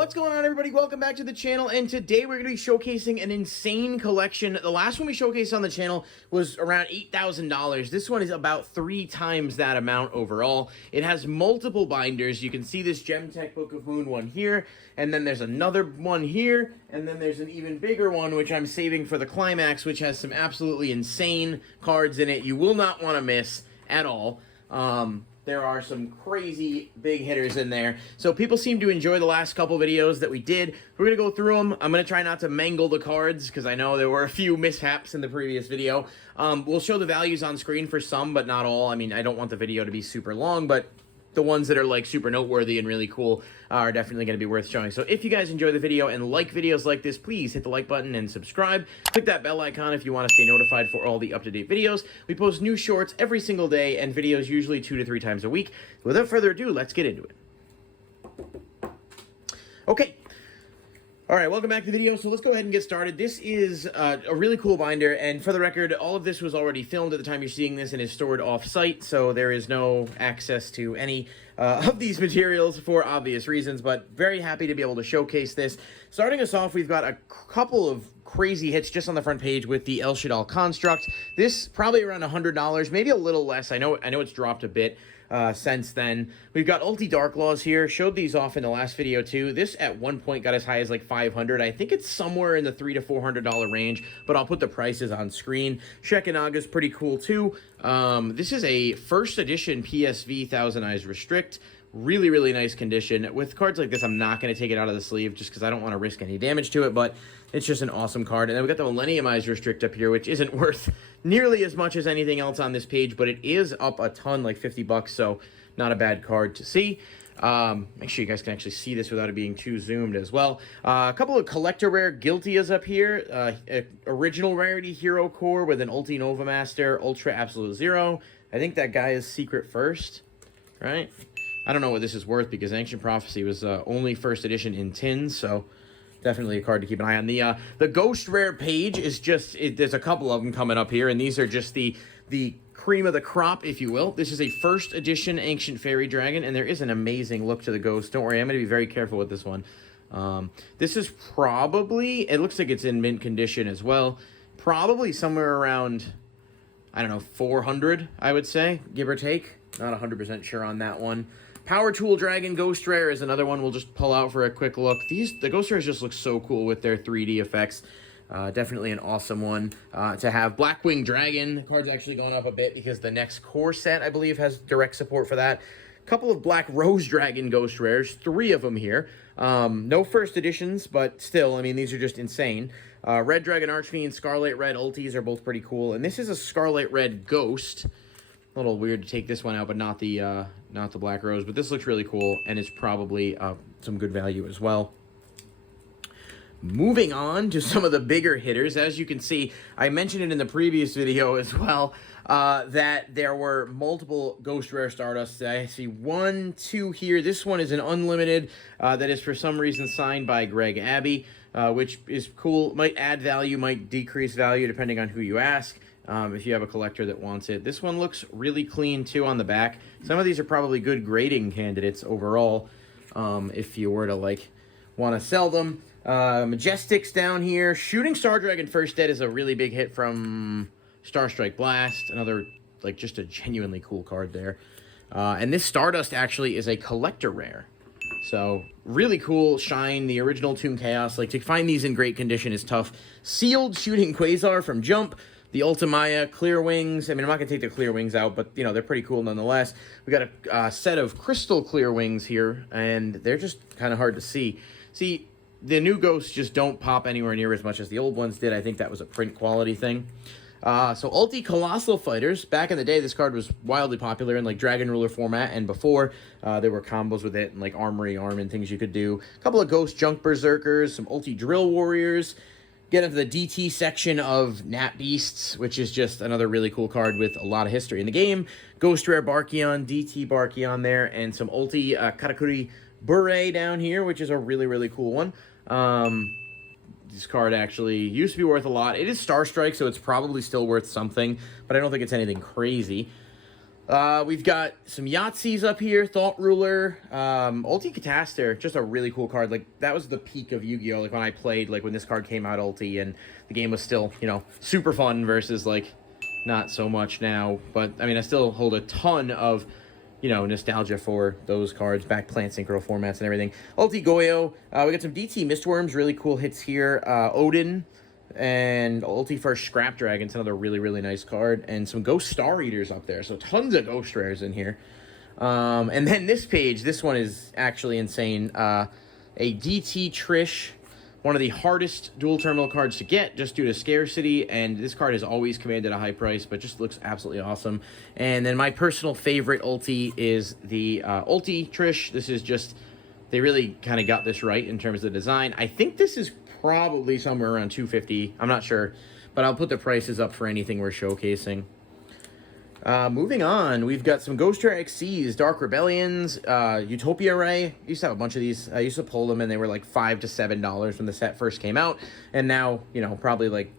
What's going on, everybody? Welcome back to the channel, and today we're going to be showcasing an insane collection. The last one we showcased on the channel was around $8,000. This one is about 3 times that amount overall. It has multiple binders. You can see this Gemtech Book of Moon one here, and then there's another one here, and then there's an even bigger one, which I'm saving for the climax, which has some absolutely insane cards in it you will not want to miss at all. There are some crazy big hitters in there. So people seem to enjoy the last couple videos that we did. We're going to go through them. I'm going to try not to mangle the cards because I know there were a few mishaps in the previous video. We'll show the values on screen for some, but not all. I mean, I don't want the video to be super long, but the ones that are like super noteworthy and really cool are definitely going to be worth showing. So if you guys enjoy the video and like videos like this, please hit the like button and subscribe. Click that bell icon if you want to stay notified for all the up-to-date videos. We post new shorts every single day and videos usually 2 to 3 times a week. Without further ado, let's get into it. Okay. All right, welcome back to the video. So let's go ahead and get started. This is a really cool binder, and for the record, all of this was already filmed at the time you're seeing this and is stored off-site, so there is no access to any of these materials for obvious reasons, but very happy to be able to showcase this. Starting us off, we've got a couple of crazy hits just on the front page with the El Shaddai Construct. This probably around $100, maybe a little less. I know it's dropped a bit since then. We've got Ulti Dark Laws here. Showed these off in the last video too. This at one point got as high as like $500. I think it's somewhere in the $300 to $400 range, but I'll put the prices on screen. Shekinaga's pretty cool too. This is a first edition PSV Thousand Eyes Restrict. Really, really nice condition. With cards like this, I'm not going to take it out of the sleeve just because I don't want to risk any damage to it, but it's just an awesome card. And then we got the Millennium Eyes Restrict up here, which isn't worth nearly as much as anything else on this page, but it is up a ton, like 50 bucks, so not a bad card to see. Make sure you guys can actually see this without it being too zoomed as well. A couple of collector rare Guiltias up here. Original rarity Hero Core with an Ulti Nova Master, Ultra Absolute Zero. I think that guy is Secret First, right? I don't know what this is worth because Ancient Prophecy was only first edition in tins, so definitely a card to keep an eye on. The Ghost Rare page is just, there's a couple of them coming up here, and these are just the cream of the crop, if you will. This is a first edition Ancient Fairy Dragon, and there is an amazing look to the Ghost. Don't worry, I'm going to be very careful with this one. This is probably, it looks like it's in mint condition as well. Probably somewhere around, I don't know, 400, I would say, give or take. Not 100% sure on that one. Power Tool Dragon Ghost Rare is another one we'll just pull out for a quick look. The Ghost Rares just look so cool with their 3D effects. Definitely an awesome one to have. Blackwing Dragon. The card's actually going up a bit because the next core set, I believe, has direct support for that. A couple of Black Rose Dragon Ghost Rares. 3 of them here. No first editions, but still, I mean, these are just insane. Red Dragon Archfiend, Scarlet Red Ultis are both pretty cool. And this is a Scarlet Red Ghost. A little weird to take this one out, but not the Black Rose. But this looks really cool, and it's probably some good value as well. Moving on to some of the bigger hitters. As you can see, I mentioned it in the previous video as well, that there were multiple Ghost Rare Stardusts. I see 1, 2 here. This one is an unlimited that is for some reason signed by Greg Abbey, which is cool. Might add value, might decrease value depending on who you ask. If you have a collector that wants it. This one looks really clean too on the back. Some of these are probably good grading candidates overall, if you were to like want to sell them. Majestics down here. Shooting Star Dragon First Dead is a really big hit from Starstrike Blast. Another, like, just a genuinely cool card there. And this Stardust actually is a collector rare. So, really cool. Shine, the original Tomb Chaos. Like, to find these in great condition is tough. Sealed Shooting Quasar from Jump. The Ultimaya Clear Wings. I mean, I'm not going to take the Clear Wings out, but, you know, they're pretty cool nonetheless. We got a set of Crystal Clear Wings here, and they're just kind of hard to see. See, the new Ghosts just don't pop anywhere near as much as the old ones did. I think that was a print quality thing. So Ulti Colossal Fighters. Back in the day, this card was wildly popular in, like, Dragon Ruler format, and before, there were combos with it and, like, Armory Arm and things you could do. A couple of Ghost Junk Berserkers, some Ulti Drill Warriors. Get into the DT section of Nat Beasts, which is just another really cool card with a lot of history in the game. Ghost Rare Barkion, DT Barkion there, and some Ulti Karakuri Bure down here, which is a really, really cool one. This card actually used to be worth a lot. It is Starstrike, so it's probably still worth something, but I don't think it's anything crazy. We've got some Yahtzees up here, Thought Ruler, Ulti Cataster, just a really cool card. Like, that was the peak of Yu-Gi-Oh! Like, when I played, like, when this card came out, Ulti, and the game was still, you know, super fun versus, like, not so much now. But, I mean, I still hold a ton of, you know, nostalgia for those cards, back plant synchro formats and everything. Ulti YuGiOh, we got some DT Mistworms, really cool hits here. Odin, and Ulti First Scrap Dragon's another really, really nice card. And some Ghost Star Eaters up there. So tons of Ghost Rares in here. And then this page, this one is actually insane. A DT Trish, one of the hardest dual terminal cards to get just due to scarcity. And this card has always commanded a high price, but just looks absolutely awesome. And then my personal favorite Ulti is the Ulti Trish. This is just, they really kind of got this right in terms of the design. I think this is probably somewhere around $250. I'm not sure, but I'll put the prices up for anything we're showcasing. Moving on, we've got some Ghost Rare XCs, Dark Rebellions, Utopia Ray. I used to have a bunch of these. I used to pull them, and they were like $5 to $7 when the set first came out, and now, you know, probably like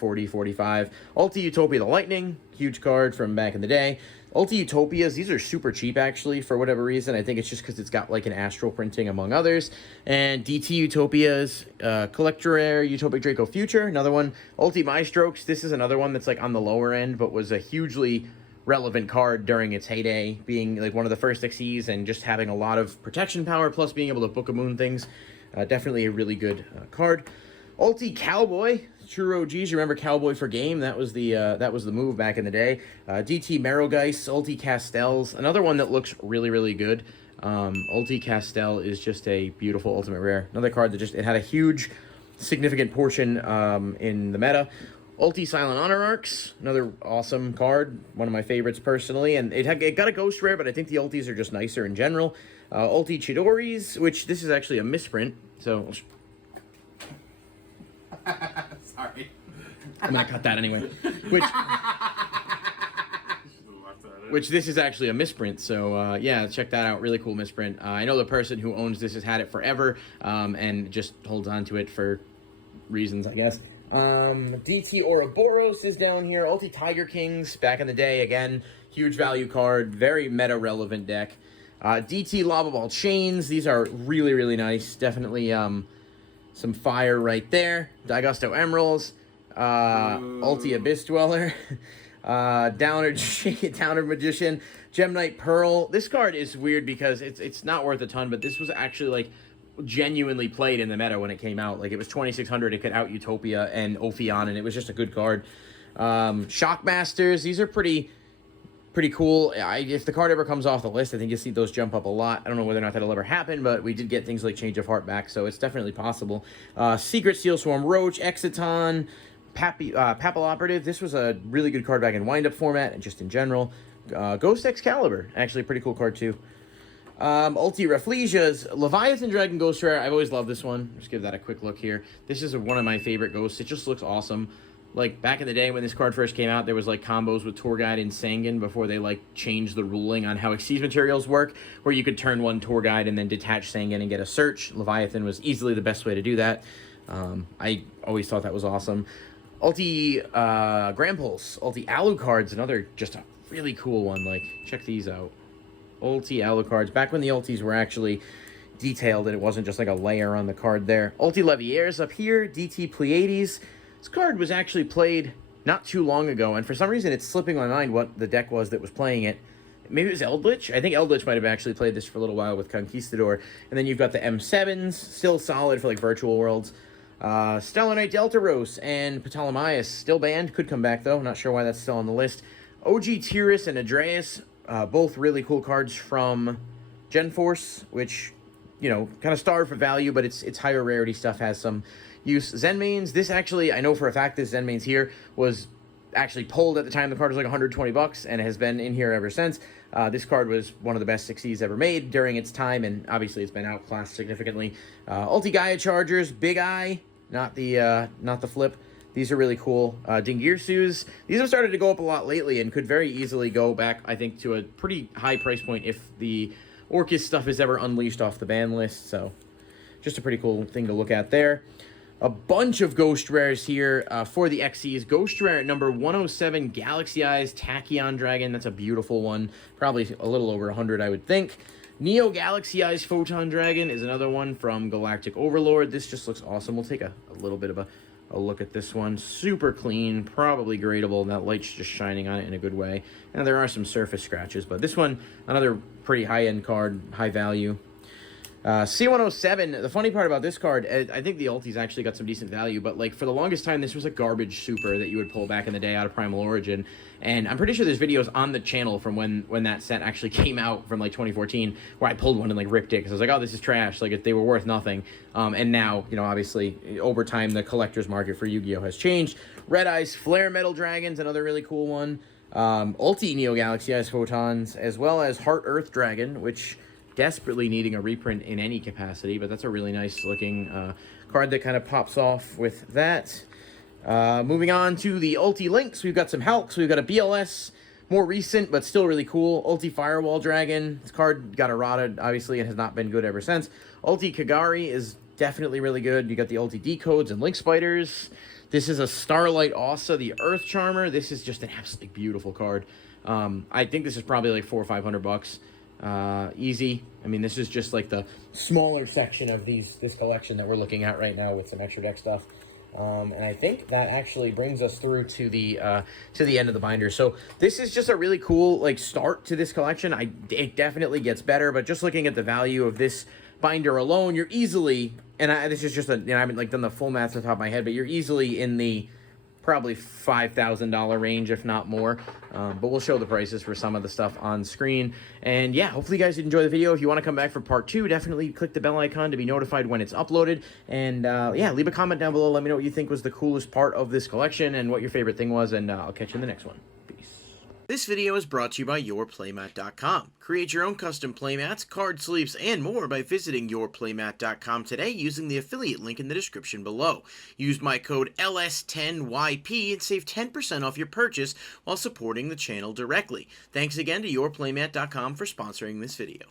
$40, $45. Ulti Utopia the Lightning, huge card from back in the day. Ulti Utopias, these are super cheap, actually, for whatever reason. I think it's just because it's got, like, an astral printing, among others. And DT Utopias, Collector Rare, Utopic Draco Future, another one. Ulti Mystrokes, this is another one that's, like, on the lower end, but was a hugely relevant card during its heyday, being, like, one of the first XCs and just having a lot of protection power, plus being able to Book of Moon things. Definitely a really good card. Ulti Cowboy, true OGs, remember Cowboy for Game? That was the move back in the day. DT Marrowgeist, Ulti Castells, another one that looks really, really good. Ulti Castell is just a beautiful ultimate rare. Another card that just, it had a huge, significant portion in the meta. Ulti Silent Honor Arcs, another awesome card, one of my favorites personally, and it got a ghost rare, but I think the Ultis are just nicer in general. Ulti Chidoris, which this is actually a misprint, so sorry. I'm gonna cut that anyway. Which this is actually a misprint, so yeah, check that out. Really cool misprint. I know the person who owns this has had it forever, and just holds on to it for reasons, I guess. DT Ouroboros is down here. Ulti Tiger Kings, back in the day, again, huge value card, very meta-relevant deck. DT Lava Ball Chains, these are really, really nice. Definitely some fire right there. Daigusto Emeralds, Ulti Abyss Dweller, Downer Magician, Gem Knight Pearl. This card is weird because it's not worth a ton, but this was actually, like, genuinely played in the meta when it came out. Like, it was 2600, it could out Utopia and Ophion, and it was just a good card. Shockmasters, these are pretty cool. If the card ever comes off the list, I think you'll see those jump up a lot. I don't know whether or not that'll ever happen, but we did get things like Change of Heart back, so it's definitely possible. Secret Steel Swarm Roach, Exiton, Papilloperative. This was a really good card back in wind-up format and just in general. Ghost Excalibur, actually a pretty cool card too. Ulti Rafflesias, Leviathan Dragon Ghost Rare. I've always loved this one. Just give that a quick look here. This is one of my favorite ghosts. It just looks awesome. Like, back in the day when this card first came out, there was, like, combos with Tour Guide and Sangan before they, like, changed the ruling on how Xyz materials work, where you could turn one Tour Guide and then detach Sangan and get a search. Leviathan was easily the best way to do that. I always thought that was awesome. Ulti Grand Pulse, Ulti Alucard's another just a really cool one. Like, check these out. Ulti Alucards, back when the Ultis were actually detailed and it wasn't just like a layer on the card there. Ulti Leviaires up here, DT Pleiades. This card was actually played not too long ago, and for some reason it's slipping my mind what the deck was that was playing it. Maybe it was Eldritch? I think Eldritch might have actually played this for a little while with Conquistador. And then you've got the M7s, still solid for, like, Virtual Worlds. Stellar Knight Deltaros and Ptolemaeus, still banned. Could come back, though. Not sure why that's still on the list. OG Tyrus and Adreus, both really cool cards from Gen Force, which, you know, kind of starved for value, but it's higher rarity stuff, has some use. Zenmaines, this actually, I know for a fact this Zenmaines here was actually pulled at the time the card was like $120 and has been in here ever since. This card was one of the best 6Es ever made during its time, and obviously it's been outclassed significantly. Ulti Gaia Chargers, Big Eye, not the flip. These are really cool. Dingirsus, these have started to go up a lot lately and could very easily go back, I think, to a pretty high price point if the Orcus stuff is ever unleashed off the ban list. So just a pretty cool thing to look at there. a bunch of ghost rares here for the XCs. Ghost rare at number 107, Galaxy Eyes Tachyon Dragon. That's a beautiful one. Probably a little over 100, I would think. Neo Galaxy Eyes Photon Dragon is another one from Galactic Overlord. This just looks awesome. We'll take a little bit of a look at this one. Super clean, probably gradable. That light's just shining on it in a good way. And there are some surface scratches, but this one, another pretty high-end card, high value. C107, the funny part about this card, I think the Ulti's actually got some decent value, but like for the longest time, this was a garbage super that you would pull back in the day out of Primal Origin. And I'm pretty sure there's videos on the channel from when that set actually came out from like 2014, where I pulled one and like ripped it because I was like, oh, this is trash. Like they were worth nothing. And now, you know, obviously over time, the collector's market for Yu-Gi-Oh has changed. Red Eyes Flare Metal Dragons, another really cool one. Ulti Neo Galaxy Eyes Photons, as well as Heart Earth Dragon, which desperately needing a reprint in any capacity, but that's a really nice looking card that kind of pops off with that. Moving on to the Ulti Links, we've got some Hulks, we've got a BLS, more recent, but still really cool. Ulti Firewall Dragon, this card got errated, obviously, and has not been good ever since. Ulti Kagari is definitely really good. You got the Ulti Decodes and Link Spiders. This is a Starlight Asa, the Earth Charmer. This is just an absolutely beautiful card. I think this is probably like $400 or $500. Easy. I mean, this is just like the smaller section of this collection that we're looking at right now with some extra deck stuff. And I think that actually brings us through to the end of the binder. So this is just a really cool like start to this collection. It definitely gets better, but just looking at the value of this binder alone, you're easily, and this is just I haven't like done the full math off the top of my head, but you're easily in the probably $5,000 range, if not more. But we'll show the prices for some of the stuff on screen. And yeah, hopefully you guys enjoy the video. If you want to come back for part 2, definitely click the bell icon to be notified when it's uploaded. And yeah, leave a comment down below. Let me know what you think was the coolest part of this collection and what your favorite thing was. And I'll catch you in the next one. Peace. This video is brought to you by YourPlaymat.com. Create your own custom playmats, card sleeves, and more by visiting YourPlaymat.com today using the affiliate link in the description below. Use my code LS10YP and save 10% off your purchase while supporting the channel directly. Thanks again to YourPlaymat.com for sponsoring this video.